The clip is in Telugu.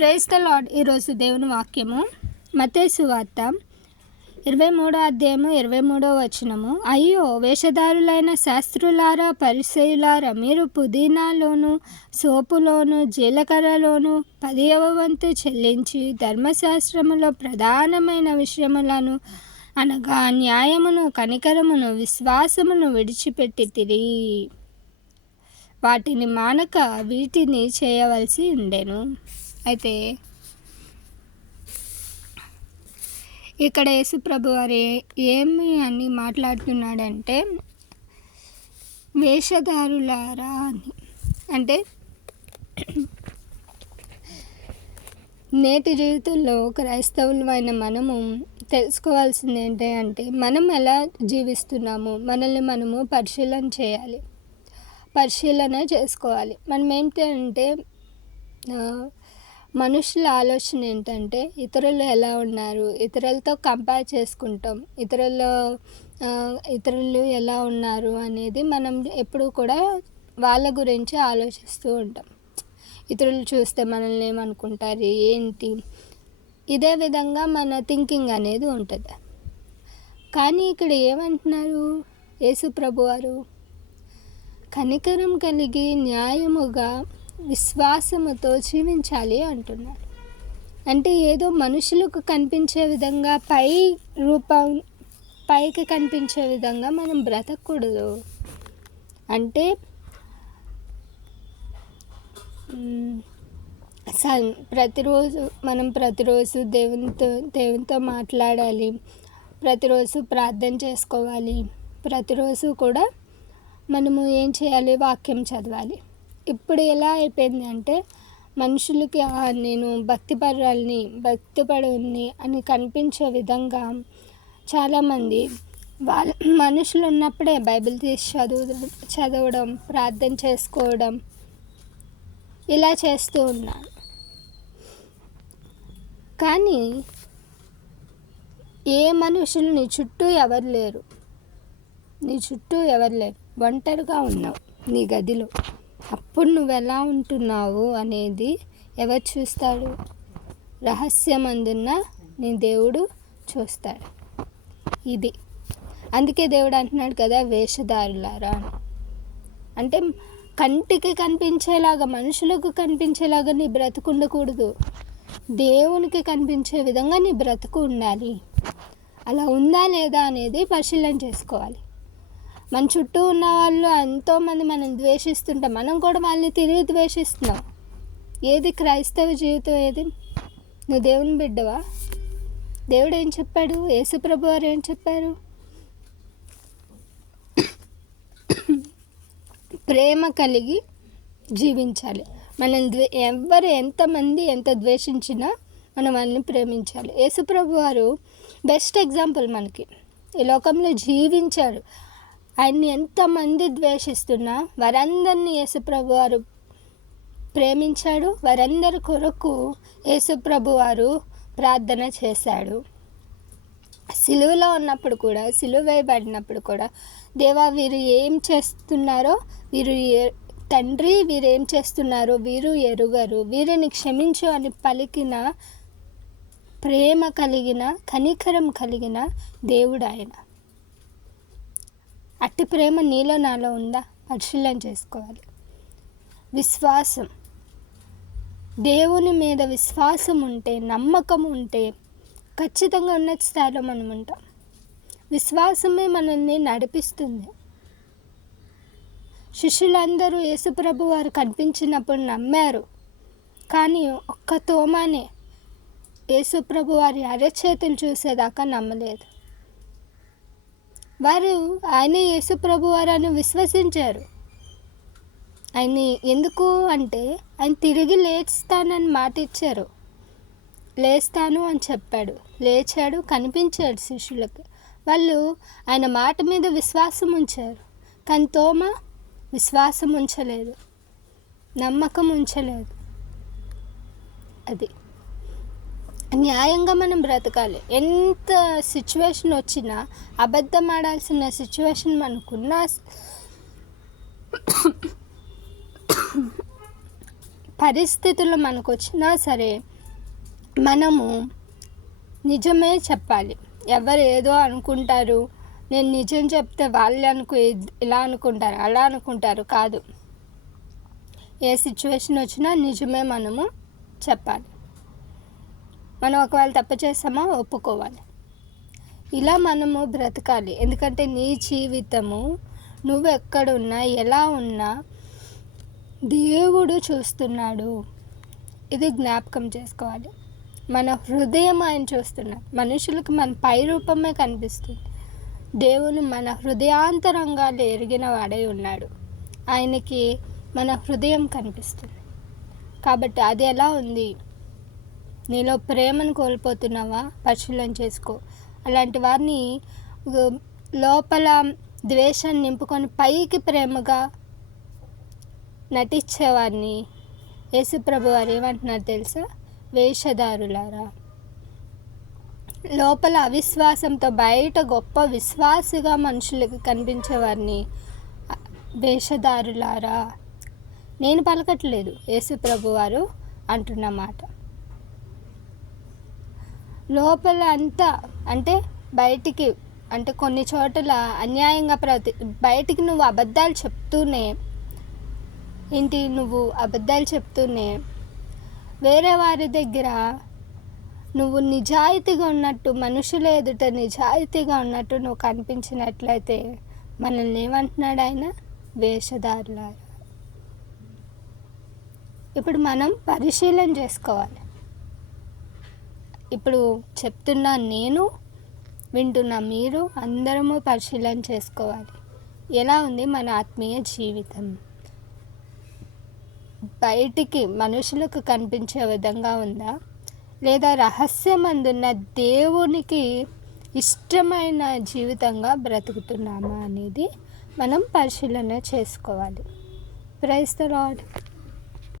Praise the lord. ఈరోజు దేవుని వాక్యము మత్తయి సువార్త 23వ అధ్యాయము 23వ వచనము. అయ్యో వేషధారులైన శాస్త్రులారా, పరిసయ్యులారా, మీరు పుదీనాలోను సోపులోను జీలకర్రలోను 10వ వంతు చెల్లించి ధర్మశాస్త్రములో ప్రధానమైన విషయములను అనగా న్యాయమును, కనికరమును, విశ్వాసమును విడిచిపెట్టితిరి. వాటిని మానక వీటిని చేయవలసి ఉండెను. అయితే ఇక్కడ యేసుప్రభు వారు ఏమి అని మాట్లాడుతున్నాడంటే, వేషధారులారా అని. అంటే నేటి జీవితంలో క్రైస్తవులమైన మనము తెలుసుకోవాల్సింది ఏంటంటే, మనం ఎలా జీవిస్తున్నాము, మనల్ని మనము పరిశీలన చేసుకోవాలి. మనం ఏంటంటే, మనుషుల ఆలోచన ఏంటంటే, ఇతరులు ఎలా ఉన్నారు, ఇతరులతో కంపేర్ చేసుకుంటాం. ఇతరులు ఎలా ఉన్నారు అనేది మనం ఎప్పుడు కూడా వాళ్ళ గురించి ఆలోచిస్తూ ఉంటాం. ఇతరులు చూస్తే మనల్ని ఏమనుకుంటారు, ఏంటి, ఇదే విధంగా మన థింకింగ్ అనేది ఉంటుంది. కానీ ఇక్కడ ఏమంటున్నారు యేసు ప్రభువారు? కనికరం కలిగి న్యాయముగా విశ్వాసముతో జీవించాలి అంటున్నారు. అంటే ఏదో మనుషులకు కనిపించే విధంగా పైకి కనిపించే విధంగా మనం బ్రతకూడదు. అంటే ప్రతిరోజు దేవునితో మాట్లాడాలి, ప్రతిరోజు ప్రార్థన చేసుకోవాలి, ప్రతిరోజు కూడా మనము ఏం చేయాలి, వాక్యం చదవాలి. ఇప్పుడు ఎలా అయిపోయింది అంటే, మనుషులకి నేను భక్తిపరుని అని కనిపించే విధంగా చాలామంది మనుషులు ఉన్నప్పుడే బైబిల్ తీసి చదవడం, ప్రార్థన చేసుకోవడం ఇలా చేస్తూ ఉన్నారు. కానీ ఏ మనుషులు నీ చుట్టూ ఎవరు లేరు, ఒంటరిగా ఉన్నావు నీ గదిలో. అప్పుడు నువ్వు ఎలా ఉంటున్నావు అనేది ఎవరు చూస్తాడు? రహస్యమందున్న నీ దేవుడు చూస్తాడు. ఇది అందుకే దేవుడు అంటున్నాడు కదా, వేషధారులారా. అంటే కంటికి కనిపించేలాగా, మనుషులకు కనిపించేలాగా నీ బ్రతుకు ఉండకూడదు. దేవునికి కనిపించే విధంగా నీ బ్రతుకు ఉండాలి. అలా ఉందా లేదా అనేది పరిశీలన చేసుకోవాలి. మన చుట్టూ ఉన్న వాళ్ళు ఎంతోమంది మనం ద్వేషిస్తుంటాం, మనం కూడా వాళ్ళని తిరిగి ద్వేషిస్తున్నాం. ఏది క్రైస్తవ జీవితం? ఏది? నువ్వు దేవుని బిడ్డవా? దేవుడు ఏం చెప్పాడు? యేసుప్రభు వారు ఏం చెప్పారు? ప్రేమ కలిగి జీవించాలి. మనం ఎంతమంది ఎంత ద్వేషించినా మనం వాళ్ళని ప్రేమించాలి. యేసుప్రభు వారు బెస్ట్ ఎగ్జాంపుల్ మనకి. ఈ లోకంలో జీవించాడు. ఆయన్ని ఎంతమంది ద్వేషిస్తున్నా వారందరినీ యేసుప్రభు వారు ప్రేమించాడు. వారందరి కొరకు యేసుప్రభు వారు ప్రార్థన చేశాడు. సిలువలో ఉన్నప్పుడు కూడా, సిలువ వేయబడినప్పుడు కూడా, దేవా వీరు ఏం చేస్తున్నారో, తండ్రి వీరేం చేస్తున్నారో వీరు ఎరుగరు, వీరిని క్షమించు అని పలికిన ప్రేమ కలిగిన, కనికరం కలిగిన దేవుడు ఆయన. అట్టి ప్రేమ నీలో నాలో ఉందా? పరిశీలన చేసుకోవాలి. విశ్వాసం, దేవుని మీద విశ్వాసం ఉంటే, నమ్మకం ఉంటే ఖచ్చితంగా ఉన్నత స్థాయిలో మనం ఉంటాం. విశ్వాసమే మనల్ని నడిపిస్తుంది. శిష్యులందరూ యేసుప్రభు వారు కనిపించినప్పుడు నమ్మారు. కానీ ఒక్క తోమానే యేసుప్రభు వారి అరచేతులు చూసేదాకా నమ్మలేదు. వారు ఆయనే యేసుప్రభు వారని విశ్వసించారు. ఆయన్ని ఎందుకు అంటే, ఆయన తిరిగి లేస్తానని మాట ఇచ్చారు. లేస్తాను అని చెప్పాడు, లేచాడు, కనిపించాడు శిష్యులకు. వాళ్ళు ఆయన మాట మీద విశ్వాసం ఉంచారు. కానీ తోమ విశ్వాసం ఉంచలేదు, నమ్మకం ఉంచలేదు. అది న్యాయంగా మనం బ్రతకాలి. ఎంత సిచ్యువేషన్ వచ్చినా, అబద్ధం ఆడాల్సిన సిచ్యువేషన్ మనకున్నా, పరిస్థితులు మనకు వచ్చినా సరే మనము నిజమే చెప్పాలి. ఎవరు ఏదో అనుకుంటారు, నేను నిజం చెప్తే వాళ్ళు ఇలా అనుకుంటారు, అలా అనుకుంటారు కాదు. ఏ సిచ్యువేషన్ వచ్చినా నిజమే మనము చెప్పాలి. మనం ఒకవేళ తప్పు చేస్తామో ఒప్పుకోవాలి. ఇలా మనము బ్రతకాలి. ఎందుకంటే నీ జీవితము నువ్వు ఎక్కడున్నా ఎలా ఉన్నా దేవుడు చూస్తున్నాడు. ఇది జ్ఞాపకం చేసుకోవాలి. మన హృదయం ఆయన చూస్తున్నాడు. మనుషులకు మన పై రూపమే కనిపిస్తుంది. దేవుని మన హృదయాంతరంగాలు ఎరిగిన వాడై ఉన్నాడు. ఆయనకి మన హృదయం కనిపిస్తుంది. కాబట్టి అది ఎలా ఉంది? నీలో ప్రేమను కోల్పోతున్నావా? పరిశీలన చేసుకో. అలాంటి వారిని లోపల ద్వేషాన్ని నింపుకొని పైకి ప్రేమగా నటించేవారిని యేసుప్రభు వారు ఏమంటున్నారు తెలుసా? వేషధారులారా. లోపల అవిశ్వాసంతో బయట గొప్ప విశ్వాసిగా మనుషులకు కనిపించేవారిని వేషధారులారా. నేను పలకట్లేదు, యేసుప్రభు వారు అంటున్నమాట. లోపల అంతా అంటే బయటికి అంటే కొన్ని చోట్ల అన్యాయంగా బయటికి నువ్వు అబద్ధాలు చెప్తూనే నువ్వు అబద్ధాలు చెప్తూనే వేరే వారి దగ్గర నువ్వు నిజాయితీగా ఉన్నట్టు, మనుషుల ఎదుట నిజాయితీగా ఉన్నట్టు నువ్వు కనిపించినట్లయితే మనల్ని ఏమంటున్నాడు ఆయన? వేషధారులారా. ఇప్పుడు మనం పరిశీలన చేసుకోవాలి. ఇప్పుడు చెప్తున్నా నేను, వింటున్నా మీరు, అందరము పరిశీలన చేసుకోవాలి. ఎలా ఉంది మన ఆత్మీయ జీవితం? బయటికి మనుషులకు కనిపించే విధంగా ఉందా, లేదా రహస్యమందున్న దేవునికి ఇష్టమైన జీవితంగా బ్రతుకుతున్నామా అనేది మనం పరిశీలన చేసుకోవాలి. Praise the lord.